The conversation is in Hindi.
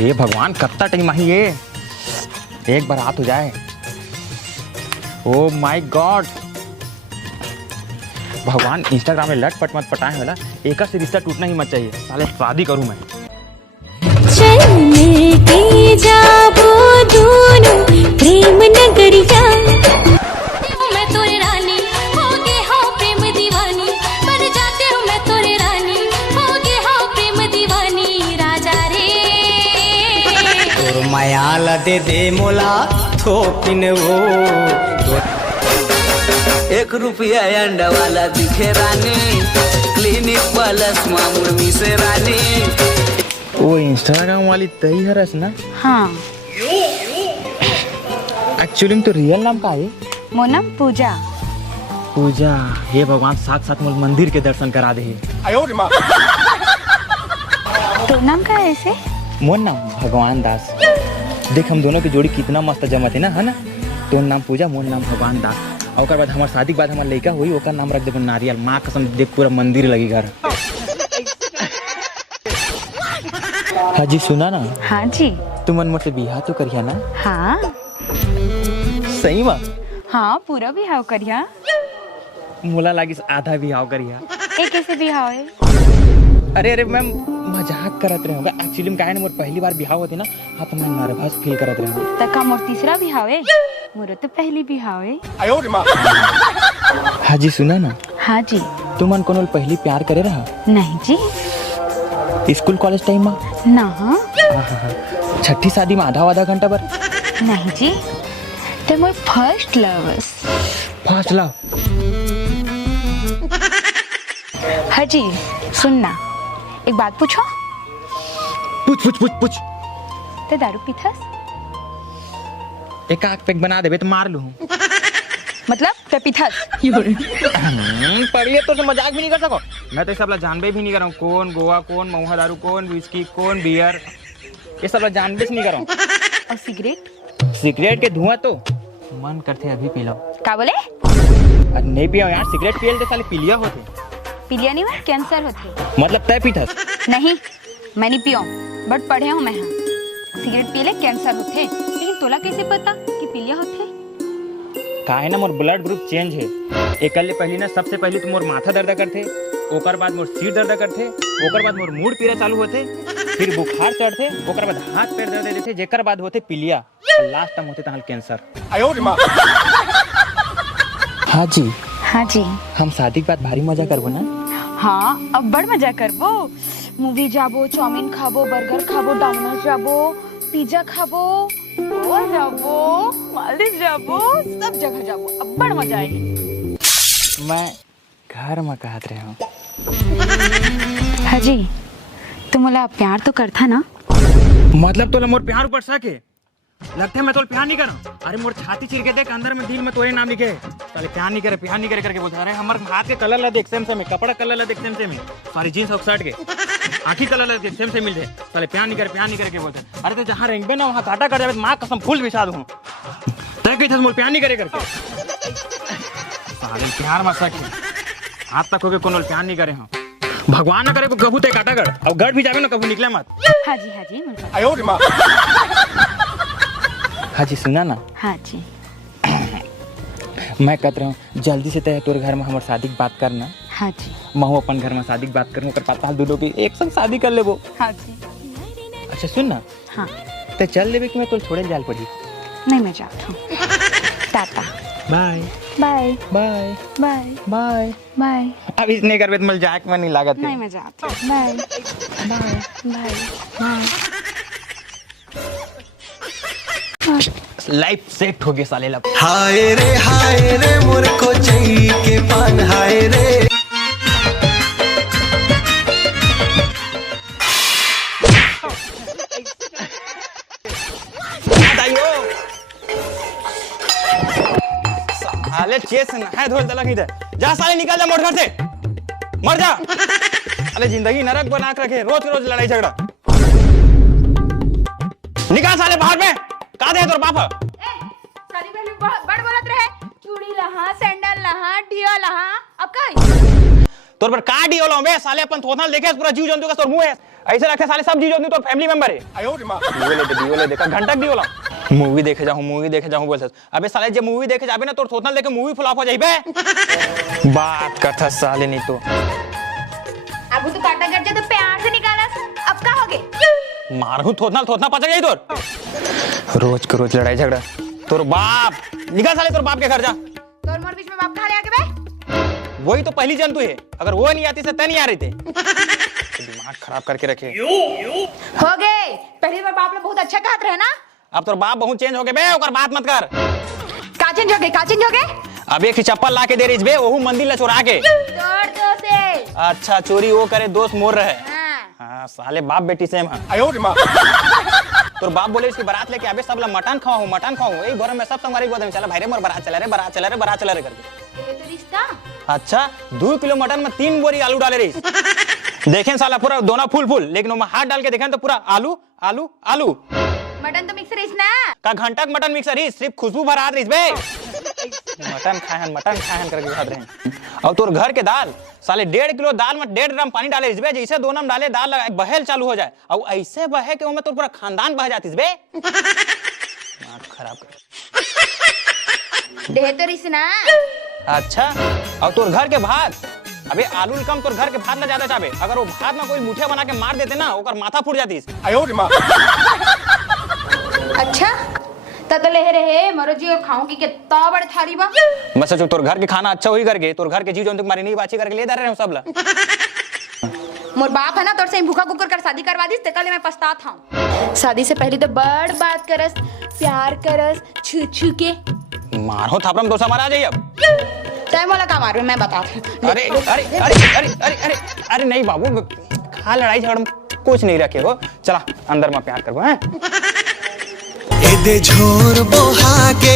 ये भगवान कत्ता टाइम ही ये एक बार हाथ हो जाए। ओ माय गॉड भगवान इंस्टाग्राम में लट पट मत पटाए वाला एक से रिश्ता टूटना ही मत चाहिए। साले शादी करूं मैं। चलने के जाबो दोनों प्रेम नगरिया मैं तोरे रानी हो गे हो प्रेम दीवानी बन जाते हूँ मैं तोरे रानी हो गे हो प्रेम दीवानी राजा रे तोर मायाला दे दे मोला थोपिन वो 1 रुपया अंडा वाला दिखे रानी क्लिनिक प्लस मामुड़ से रानी। वो इंस्टाग्राम वाली तही हरस ना। हाँ एक्चुअली तो रियल नाम का है? मोर नाम पूजा। पूजा हे भगवान साथ साथ मोल मंदिर के दर्शन करा दे। तो नाम का है ऐसे? मोर नाम भगवान दास। देख हम दोनों की जोड़ी कितना मस्त जमत है ना, है ना। तो नाम पूजा मोर नाम भगवान दास। और ओकर बाद हमार शादी के बाद हमार लड़का हुई ओकर नाम रख देबो नारियल। माँ कसम देख पूरा मंदिर लगी घर। हाँ जी सुना ना। हाँ जी। तुमन मुझसे बिहा तो करिया ना? हाँ सही में? हाँ पूरा बिहाव करिया। मोला लागिस आधा बिहाव करिया। एक कैसे बिहाव है? अरे अरे मैम मजाक करत रहे होगा। एक्चुअली में काहे ना मोर पहली बार बिहाव होती ना। हाँ तो मैं नर्वस फील करत रहे हूँ। तका मोर तीसरा बिहाव है। मोर तो पहली बिहाव है। हाँ जी सुना ना। हाँ जी। तुमन कोनो पहली प्यार करे रहा? नहीं जी। स्कूल कॉलेज टाइम में ना। छठी शादी में आधा आधा घंटा पर? नहीं जी। तो more first love. First love? हाँ जी सुनना एक बात पूछो। पूछ पूछ पूछ पूछ। तो दारू पीथस? एक आग पैक बना देबे तो मार लूं। मतलब तो पीथस? पढ़िए तो मजाक भी नहीं कर सको। मैं तो ये सब ला जानबे भी नहीं कर रहा हूँ। कौन गोवा कौन महुआ दारू कौन विस्की कौन बियर ये सब ला जानबे नहीं कर रहा हूँ। और सिगरेट? सिगरेट के धुआं तो मन करते अभी पी लो। क्या बोले? अरे नहीं पिया यार। सिगरेट पियल तो साले पीलिया होते। पीलिया नहीं हुआ कैंसर होते। मतलब तय पीथस? नहीं मैं नहीं पियो बट पढ़े हूँ मैं। सिगरेट पीले कैंसर होते लेकिन तोला कैसे पता कि पीलिया होते? काहे ना मोर ब्लड ग्रुप चेंज है। एकल पहली ना सबसे पहले तो मोर माथा दर्द करते ओकर बाद मोर सिर दर्द करते ओकर बाद मोर मूड पीरा चालू होते फिर बुखार चढ़ते ओकर बाद हाथ पैर दर्द देते जेकर बाद होते पीलिया और लास्ट टाइम होते तहल कैंसर। हाँ जी। हाँ जी। हम शादी के बाद भारी मजा करबो ना? हाँ अब बड़ मजा करबो। मूवी जाबो चाउमीन खाबो बर्गर खाबो डोमिनोज जाबो पिज्जा खाबो गोवा जाबो मालदीव जाबो सब जगह जाबो। अब बड़ मजा आएगी। मैं घर में कहत रहे हूँ। हाँ जी तुम मोला प्यार तो करता ना? मतलब तो मोर प्यार ऊपर सके लगता है मैं तो प्यार नहीं करूँ। अरे मोर छाती चिर के देख अंदर में दिल में तोरे नाम लिखे साले प्यार नहीं करे करके बोलते। अरे हमारे हाथ के कलर ला देख सेम सेम कपड़ा कलर ला देख सेम सेम सारी जींस और शर्ट के आखी कलर ला देख सेम सेम मिलते साले प्यार नहीं करे के बोलते। अरे तो जहाँ रेंगबे ना वहाँ काटा कर जाए माँ कसम फूल बिछा दूँ तय कही मोर प्यार नहीं करे करके साले प्यार मत सके हाथ तक हो गए कोनो प्यार नहीं करे हम भगवान ना करे को कबू ते काटा कर और गढ़ भी जावे ना कबू निकले मत। हाँ जी हाँ जी। हाँ जी सुना ना। हाँ जी। मैं कहता रहा हूँ जल्दी से तय तोर घर में हमारे शादी की बात करना। हाँ जी। मैं अपन घर में शादी की बात करूँ कर पाता दोनों की एक संग शादी कर लेबो। हाँ जी। अच्छा सुन ना। हाँ ते चल लेबे कि मैं तो छोड़े जाल पड़ी? नहीं मैं जाता हूँ। Tata bye bye bye bye bye bye. अब इसने कर तो मल जाक में नहीं लागत नहीं मैं जाता हूँ। Bye bye bye bye. Life set हो गया साले लब। हाय रे मोर को चाहिए के पान हाय रे। साले चेस ना है धोल तलक इधर जा साले निकल जा मोड़ घर से मर जा। अरे जिंदगी नरक बना के रखे रोज रोज लड़ाई झगड़ा। निकाल साले बाहर में का दे तोर बाप सारी पहले बड़ बोलत रहे चूड़ी लहा सैंडल लहा डियो लहा अब का तोर पर का डियो लो बे साले अपन थोथल देखे पूरा जीव जंतु का तोर मुंह है ऐसे लगता है साले सब जीजो तो फैमिली मेंबर है। दियो ले देखा घंटा दियो ला मूवी देखे जाऊं बोल। अबे साले जब मूवी देखे जाबे ना तो सोचना लेके मूवी फ्लॉप हो जाइबे। बात करता साले नहीं तो अब तो काटा गट जा तो प्यार से निकाला, अब का हो गए? मारू थोतना पचा गई तोर। रोज के रोज लड़ाई झगड़ा। तोर बाप निकल साले, तोर बाप के घर जा। तोर मोर बीच में बाप खा ले आके बे। वही तो पहली जंतु है, अगर वो नहीं आती से तय नहीं आ रही थे। दिमाग खराब करके रखे। हो गए, पहली बार बाप ने बहुत अच्छा कहत रहे ना। अब तोर बाप बहुत चेंज हो गए बे, ओकर बात मत कर। का चेंज हो गए? अब एक चप्पल ला के दे रही बे, वहू मंदिर ला चुरा के। तोड़ दो से। अच्छा चोरी वो करे दोस्त मोर रहे। हाँ। हाँ साले बाप बेटी सेम है। तोर बाप बोले इसकी बारात लेके आबे, सब ला मटन खाऊं यही घर में सब संगवारी गोद में चला भाई रे मोर बारात चला रे करके। ये तो रिश्ता। अच्छा 2 किलो मटन में 3 बोरी आलू डाले रही। देखें साला पूरा दोना फूल लेकिन वो हाथ डाल के देखें तो पूरा आलू। मटन तो मिक्सर ना। का घंटा मटन मिक्सर ही सिर्फ खुशबू भरा रही बे। मटन खाहन करके खाते रहे। और तोर घर के दाल साले 1.5 किलो दाल में 1.5 ड्राम पानी डाले बे, जैसे 2 नम डाले दाल बहेल चालू हो जाए और ऐसे बहे के तो पूरा खानदान बह जाती बे। खराब कर देह तो रिश्ता ना। अच्छा और तोर घर के भात, अबे आलू कम तोर घर के भात ला ज्यादा चाबे, अगर वो भात में कोई मुठिया बना के मार देते ना ओकर माथा फूट जाती। अच्छा तो ले रहे मरो जी और खाऊं की कितना बड़ थाली बा। मैं सोचू तोर घर के खाना अच्छा हुई करके, तोर घर के चीज तुम्हारी नहीं बाची करके ले दे रहे हो सब ला। मोर बाप है ना तोर से भूखा कुकर कर शादी करवा दी, कल मैं पछतात हूं। शादी से पहले तो बड़ बात करस, प्यार करस, छू के मारो थापड़म तो समार आ जाइए। अब तय मोला का मारू मैं बता। अरे नहीं बाबू, खा लड़ाई झगड़ कुछ नहीं रखे हो, चला अंदर में प्यार करो हैं। एदे झोर बोहा के